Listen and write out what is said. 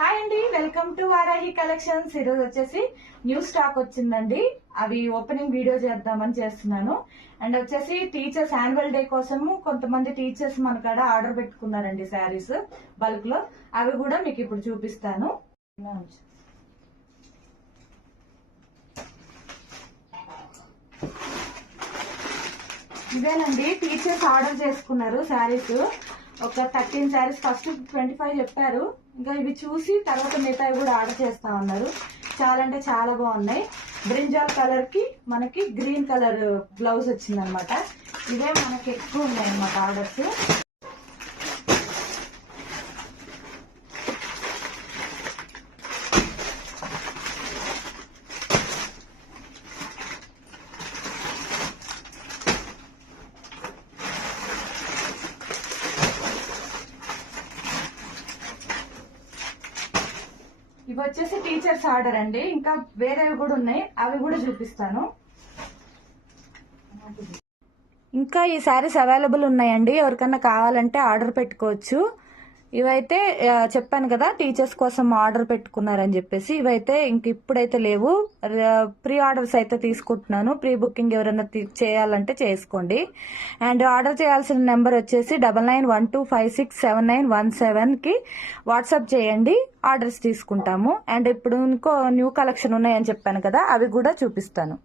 Hi అండి, welcome to Varahi collections. ఈరోజు వచ్చేసి న్యూ స్టాక్ వచ్చిందండి. అవి ఓపెనింగ్ వీడియో చేద్దామని చేస్తున్నాను. అండ్ వచ్చేసి టీచర్స్ యాన్యువల్ డే కోసము కొంతమంది టీచర్స్ మన కాడ ఆర్డర్ పెట్టుకున్నారండి శారీస్ బల్క్ లో. అవి కూడా మీకు ఇప్పుడు చూపిస్తాను. ఇదేనండి, టీచర్స్ ఆర్డర్ చేసుకున్నారు శారీస్. ఒక 13 శారీస్, ఫస్ట్ 25 చెప్పారు. ఇంకా ఇవి చూసి తర్వాత మిగతావి కూడా ఆర్డర్ చేస్తా ఉన్నారు. చాలా అంటే చాలా బాగున్నాయి. బ్రింజాల్ కలర్ కి మనకి గ్రీన్ కలర్ బ్లౌజ్ వచ్చిందనమాట. ఇవే మనకి ఎక్కువ ఉన్నాయి అన్నమాట ఆర్డర్స్. ఇవి వచ్చేసి టీచర్స్ ఆర్డర్ అండి. ఇంకా వేరేవి కూడా ఉన్నాయి, అవి కూడా చూపిస్తాను. ఇంకా ఈ శారీస్ అవైలబుల్ ఉన్నాయండి, ఎవరికన్నా కావాలంటే ఆర్డర్ పెట్టుకోవచ్చు. ఇవైతే చెప్పాను కదా టీచర్స్ కోసం ఆర్డర్ పెట్టుకున్నారని చెప్పేసి. ఇవైతే ఇంక ఇప్పుడైతే లేవు, ప్రీ ఆర్డర్స్ అయితే తీసుకుంటున్నాను. ప్రీ బుకింగ్ ఎవరైనా చేయాలంటే చేసుకోండి. అండ్ ఆర్డర్ చేయాల్సిన నెంబర్ వచ్చేసి 9912567917 కి వాట్సాప్ చేయండి, ఆర్డర్స్ తీసుకుంటాము. అండ్ ఇప్పుడు ఇంకో న్యూ కలెక్షన్ ఉన్నాయని చెప్పాను కదా, అవి కూడా చూపిస్తాను.